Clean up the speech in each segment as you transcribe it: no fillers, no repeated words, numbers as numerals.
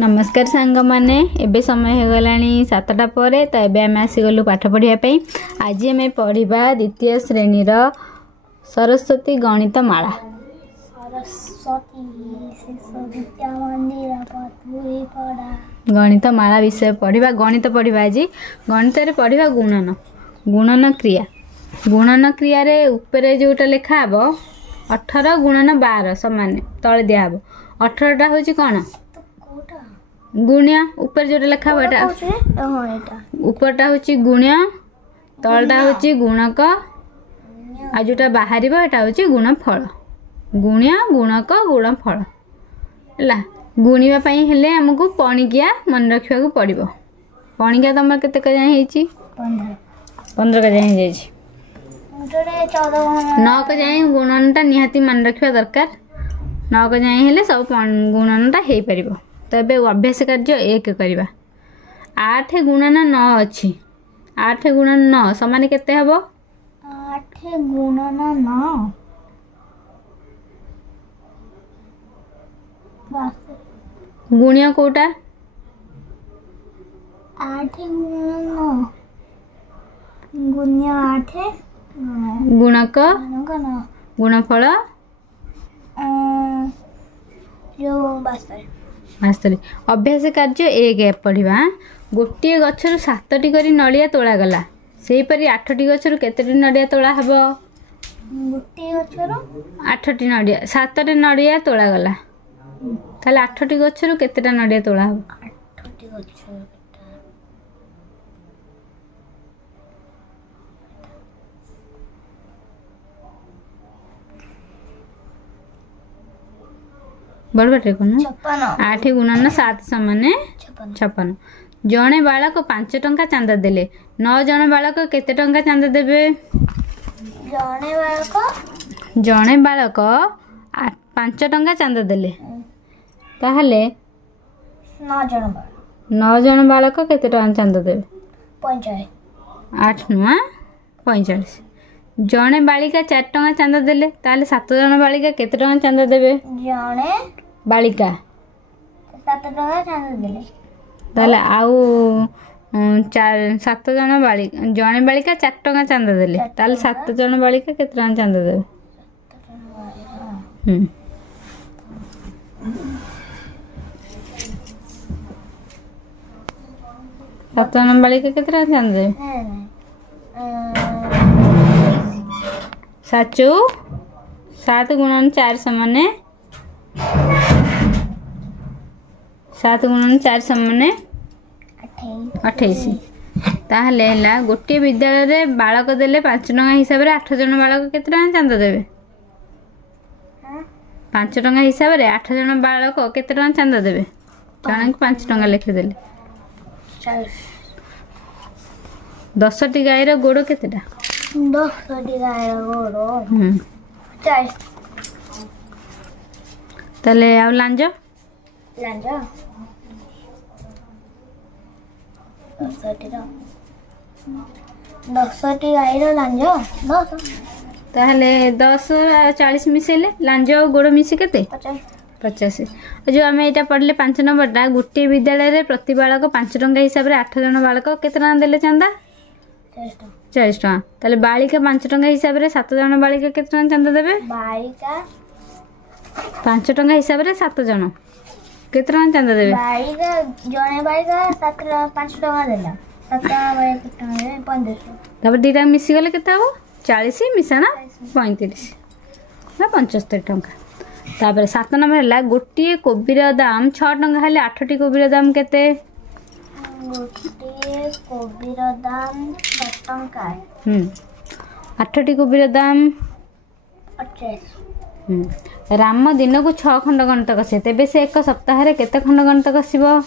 नमस्कार सांग माने एबे समय हो गलानी 7टा परे तो एबे आम आसीगलु पाठ पढ़िया पई। आज आम पढ़िबा द्वितीय श्रेणी रो सरस्वती गणित माला। गणित माला विषय पढ़िबा। गणित पढ़िबा आज गणित रे पढ़िबा गुणन गुणन क्रिया। गुणन क्रिया रे ऊपर जोटा लिखा हबो 18 गुणन 12 समान तळे दिया हबो। 18 टा होची कोन गुण्य ऊपर जोटा लिखा हबो एटा ऊपरटा होची गुण्य तळटा होची गुणक आ जोटा बाहरिबो एटा होची गुणफल। गुण्य गुणक गुणफल हला गुणिबा पई हेले हमकु पणिकिया मन रखिबा को पड़िबो। पणिकिया तमर केते का जाय हेची 15 का जाय हे जायछि। 9 का जाय गुणनटा निहाती मन रखिबा दरकार। 9 का जाय हेले सब गुणनटा हेई परिबो। तबे अभ्यास कार्य 1 करबा। 8 गुणन 9 अछि। 8 गुणन 9 समान केते हबो 8 गुणन 9 गुण्य कोटा 8 गुणन 9 गुण्य 8 गुणक गुणफल जो 72। अभ्यास कार्य 1 पढ़िबा। गोटे गछरु 7टी करी नड़िया तोला गला सेही परी 8टी गछरु केतेटी नड़िया तोला हबो गोटे गछरु 8टी नड़िया 7टी नड़िया तोला गला ताले 8टी गछरु केतेटा नड़िया तोला हबो 8टी गछरु बड़बाटे कोन 56। 8 गुणन 7 समान 56। जणे बालक 5 टंका चांदा देले 9 जण बालक केते टंका चांदा देबे जणे बालक 5 टंका चांदा देले ताहले 9 जण बालक केते टंका चांदा देबे 45। 8 नुआ 45। जणे बालिका 4 टंका चांदा देले ताहले 7 जण बालिका केते टंका चांदा देबे जणे बालिका 7 टंका चांदा देले ताहले आउ 7 जण बालिका जणे बालिका 4 टंका चांदा देले ताहले 7 जण बालिका केते टंका चांदा देबे 7 जण बालिका केते टंका चांदा देबे साचु 7 गुणन 4 समान 7 गुणन 4 समान 28। ताहले हला गोटे विद्यालय रे बालक देले 5 टंका हिसाब रे 8 जण बालक केते टंका चांदा देबे 5 टंका हिसाब रे 8 जण बालक केते टंका चांदा देबे जण 5 टंका लिखि देले 10टी गाईर गोड़ केतेटा 10टी गाईर गोड़ 40। ताले आ लांज 10टी गाईर लांज 10 ताहले 10 40 मिसेले लांज और गोड़ मिसी केते 50। जो आम यहाँ पढ़ले 5 नंबरटा गोटे विद्यालय रे प्रति बालक 5 टंका हिसाब रे 8 जण बालक केते टंका देले चांदा 40 टंका। ताले बालिका 5 टंका हिसाब रे 7 जण बालिका केते टंका चांदा देबे बालिका 5 टंका हिसाब रे 7 जण केते टंका चांदा देबे बालिका जणे बालिका 5 टंका देला 7 बालिका केते टंका देबे 35। तापर दीटा मिसी गले केते हबो 40 मिसाना 35 ना 75 टंका। तापर 7 नंबर हला गोटे कोबीर दाम 6 टंका हेले 8टी कोबीर दाम केते गोटे कोबीर दाम 6 टंका 8टी कोबीर दाम 50। राम दिन को 6 खंड गणित कसे तेबे से एक सप्ताह रे केते खंड गणित कसिबो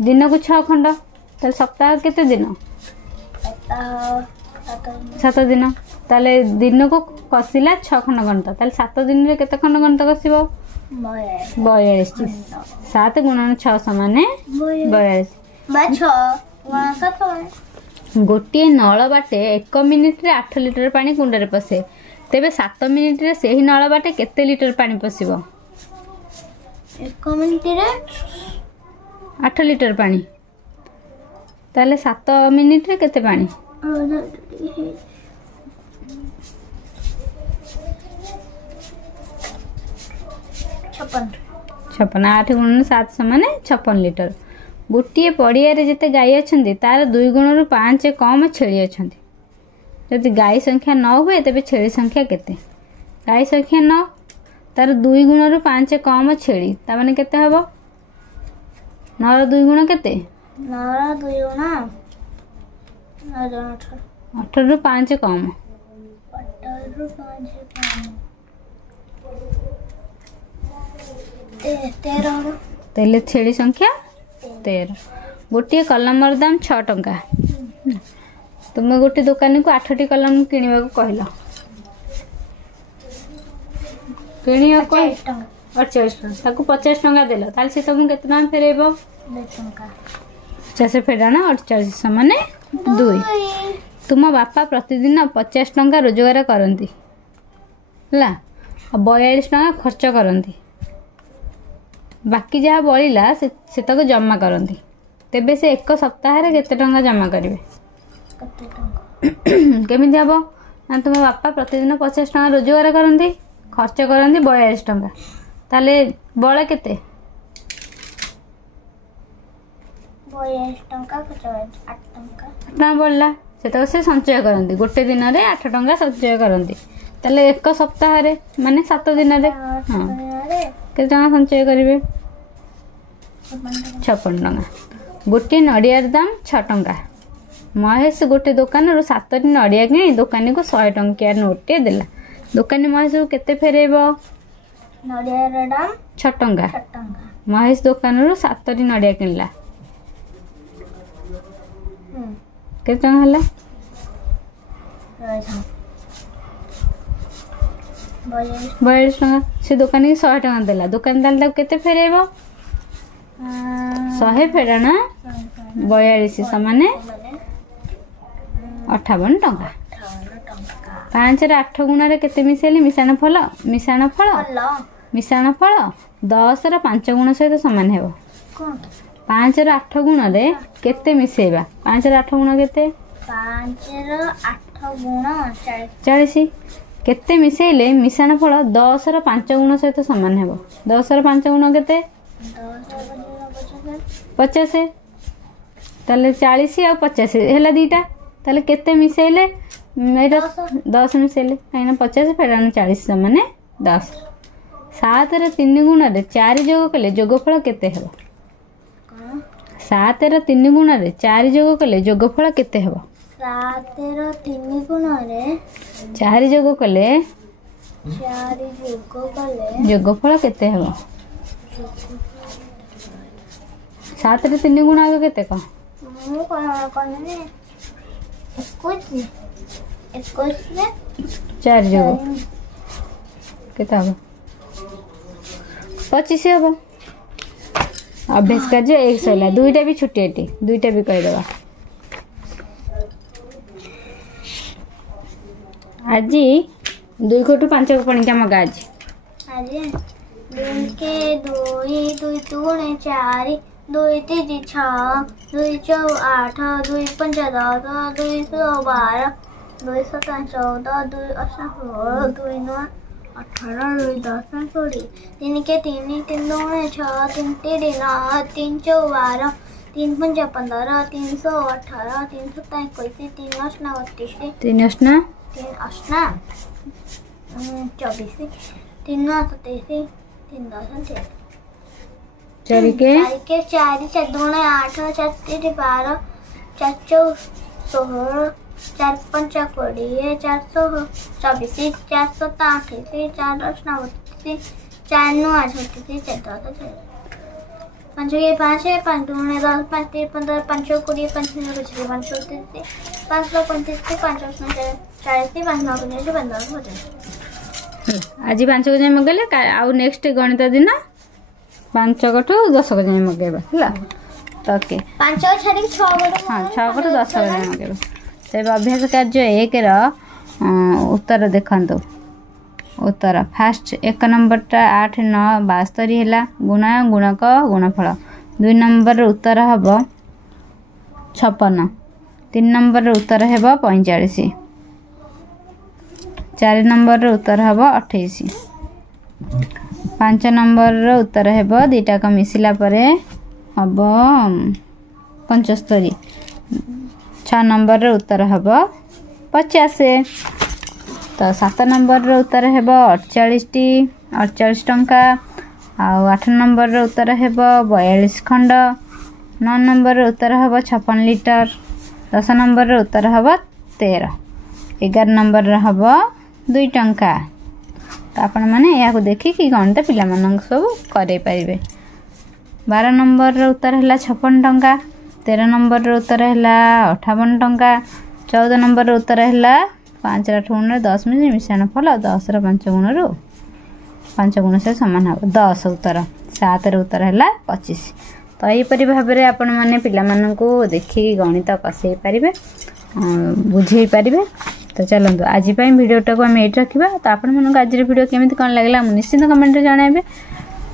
दिन को 6 खंड ताले सप्ताह केते दिन सप्ताह 7 दिन ताले दिन को कसिला 6 खंड गणित ताले 7 दिन रे केते खंड गणित कसिबो 42। 7 गुणन 6 समान 42 गोटे नल बाटे 1 मिनिट रे 8 लिटर पानी कुंड रे पसे तेबे 7 मिनिट रे सेही नल बाटे केते लिटर पानी पसिबो 1 मिनिट रे 8 लिटर पानी ताले 7 मिनिट रे केते पानी 56 8 गुण 7 समान 56 लिटर गोटे पड़िया जिते गाई अच्छा तार 2 गुण 5 कम छेली अच्छा जदि गाई संख्या 9 हुए तेज छेली संख्या केते गाई संख्या 9 तार 2 गुण 5 कम छेली ताने केते हबो 9 रो 2 गुण केते 9 रो 2 गुण 18 रो 5 कम 18 रो 5 कम 13 तेले छेली संख्या 13 गोटे कलमर दाम 6 टंका तुम गोटे दुकानी को 8टी कलम किणवा को कहल किणवा 48 टंका 50 टंका देल ताल से तुमको केते टंका फेरेबो 2 टंका 50 फेराना 48 समान 2 तुम बापा प्रतिदिन 50 टंका रोजगार करती है 42 टंका खर्च करती बाकी जहाँ बळिला से तक जमा करती तेबे से एक सप्ताह केते टंका जमा करेंगे केमी हम ना तुम बापा प्रतिदिन 50 टंका रोजगार करती खर्च करती 42 टंका ताले बळे केते 42 टंका 8 टंका बढ़ला से से संचय करती गोटे दिन में 8 टंका संचय करती ताले एक सप्ताह माने 7 दिन में हाँ केते टंका संचय करेंगे 56 टंका गोटे नड़ियार दाम 6 टंका महेश गोटे दुकान 7टी नड़िया कि दुकानी को 100 टंकिया नोटे देला दुकानी महेश को केते फेरेबो नड़ियार दाम 6 टंका महेश दुकान 7टी नड़िया किनला केते टंका हला 42 टंका से दुकानी की 100 टंका देला दुकानदार ताको केते फेरेबो 100 फेराना 42 समान 58 टंका 5 रे 8 गुण रे केते मिसेली मिश्रण फल 10 रे 5 गुण सहित समान हेबो 5 रे 8 गुण रे केते मिसेबा 5 रे 8 गुण केते 5 रे 8 गुण 40 केते मिसेले मिश्रण फल 10 रे 5 गुण सहित समान हेबो 10 रे 5 गुण केते 50 ताले 40 आ 50 हेला दीटा ताले केते मिसेले एटा 10 मिसेले काइना 50 फेराना 40 समान 10 7 रे 3 गुण रे 4 जोग कले जोगफल केते हेबो 7 रे 3 गुण रे 4 जोग कले जोगफल केते हेबो 7 रे 3 गुण रे 4 जोग कले 4 जोग कले जोगफल केते हेबो 7 रे 3 गुण आगे केते को मु कहने 21 रे 4 जोग केते हेबो 25 हेबो अभ्यास कार्य एक सैला दुईटा भी छुटियाटी दुईटा भी कहीदेवा आज 2 कोटू 5 पणी क्या मगा आज 2 के 2 2 4 2 3 6 2 4 8 2 5 10 2 12 2 7 14 2 8 16 2 9 18 2 10 20 3 के 3 3 2 6 3 3 9 3 4 12 3 5 15 3 18 3 7 21 3 8 32 3 8 24 3 9 27 3 10 4 के 4 4 2 8 4 3 12 4 4 16 4 5 20 4 24 4 7 28 4 8 29 4 9 38 4 10 5 के 5 5 2 10 5 3 15 5 20 5 9 25 5 30 5 35 5 40 5 9 आज 5 को जाए मगेले आउ नेक्स्ट गणित दिन 5 कटू 10 को जाए मगेबा हला तो ओके 5 छाड़ी 6 को हां 6 कटू 10 को जाए मगेबा से अभ्यास कार्य 1 रो उत्तर देखंतु उत्तर फास्ट 1 नंबर टा 8 9 72 हैला गुणा गुणक गुणफल 2 नंबर उत्तर हम 56, 3 नंबर उत्तर है 45, 4 नंबर उत्तर हम 28, 5 नंबर उत्तर है 2 का मिसिला परे हम 75, 6 नंबर उत्तर हम 50, तो 7 नंबर उत्तर है 48 टंका, 8 नंबर उत्तर है 42 खंड, 9 नंबर उत्तर हम 56 लिटर, 10 नंबर उत्तर हम 13, 11 नंबर हम 2 टंका। तो आपण मैंने यहाँ देखिकी गणित पिला सब करे पारे। 12 नंबर उत्तर है 56 टंका, 13 नंबर उत्तर है 58 टंका, 14 नंबर उत्तर है 5 8 गुण 10 मिश्रण फल 10 5 गुण से सामान हम 10 उत्तर, 7 उत्तर है 25। तो यहीपरि भाव में आपण मैंने पिलामानंकु देखिकी गणित कसई पारे, बुझे पारे। तो चलते आज भिडियोटा को आम ये रखा। तो आपण मानक आज भिडियो केमी कौन लगे निश्चिंत कमेंट जन।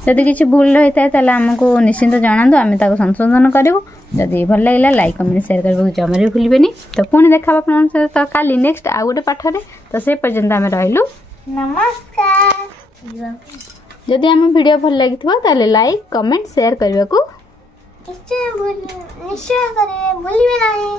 जदि किसी भूल रही है आमको निश्चिंत जनातु, आम संशोधन करूँ। जदि भल लगे लाइक कमेंट शेयर करने जमा भी भूलें। तो पुणी देखा आप सहित काली नेक्स्ट आउ गोटे पाठरे। तो से पर्यंत आम रहिलु नमस्कार। जदि आम भिडियो भल लगी ताले लाइक कमेंट शेयर करने को निश्चय करें, भूलिए नहीं।